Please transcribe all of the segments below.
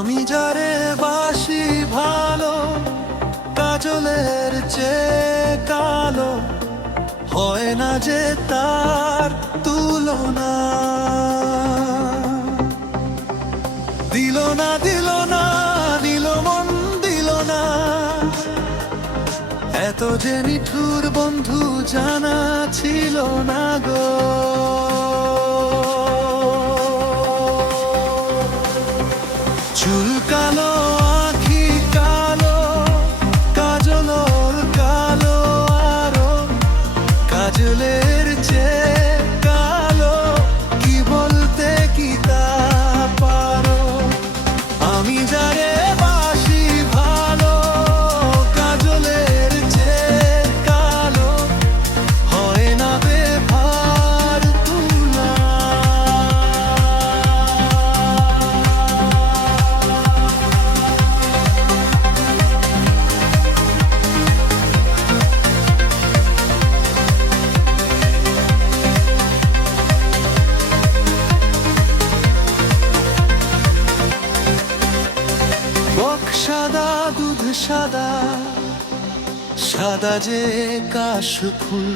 আমি যারে বাসি ভালো, কাজলের চেয়ে কালো, হয় না যে তার তুলনা। দিল না দিল না দিল মন দিল না, এত যে নিঠুর বন্ধু জানা ছিল না গো। চুল কালো, আঁখি কালো, কাজল ওর কালো আরো, কাজলের চেয়ে কালো, কি বলতে কি তা পারো। আমি যারে বাসি ভালো, কাজলের চেয়ে কালো, হয় না বেভার তুলনা। বক সাদা দুধ সাদা, সাদা যে কাশফুল,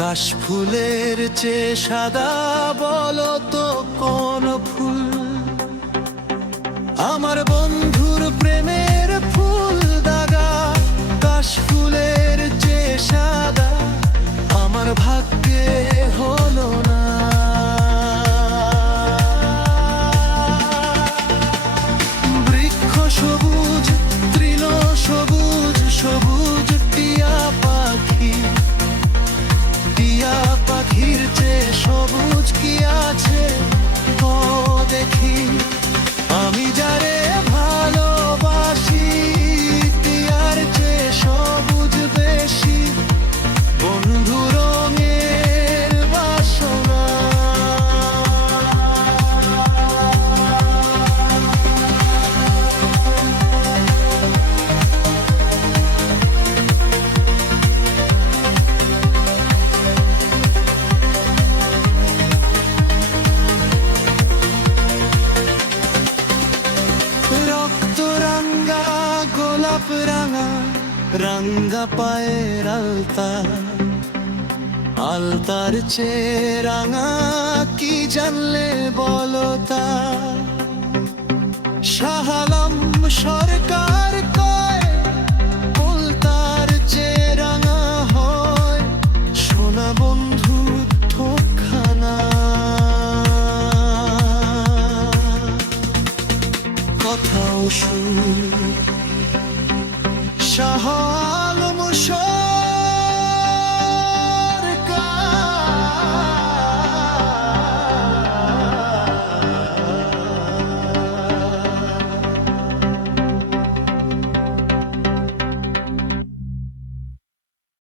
কাশফুলের চেয়ে সাদা বলো তো কোন ফুল। আমার বন্ধুর প্রেমের ফুল দাগা, কাশফুলের চেয়ে সাদা, আমার ভাগ্যে হলো না। সবুজ তৃণ সবুজ, সবুজ টিয়া পাখি, টিয়া পাখির চেয়ে সবুজ কি আছে ও দেখি। আমি যারে ভালোবাসি, টিয়ার চেয়ে সবুজ বেশি, বন্ধু রঙের বাসনা। গোলাপ রাঙা রাঙ্গা পায়ের আলতা, আলতার চেয়ে রাঙা কি জানলে বলো তা। শাহ আলম সরকার কয়, কলতার চেয়ে রাঙা হয় সোনা বন্ধুর ঠোঁটখানা। কথাও সুর শাহ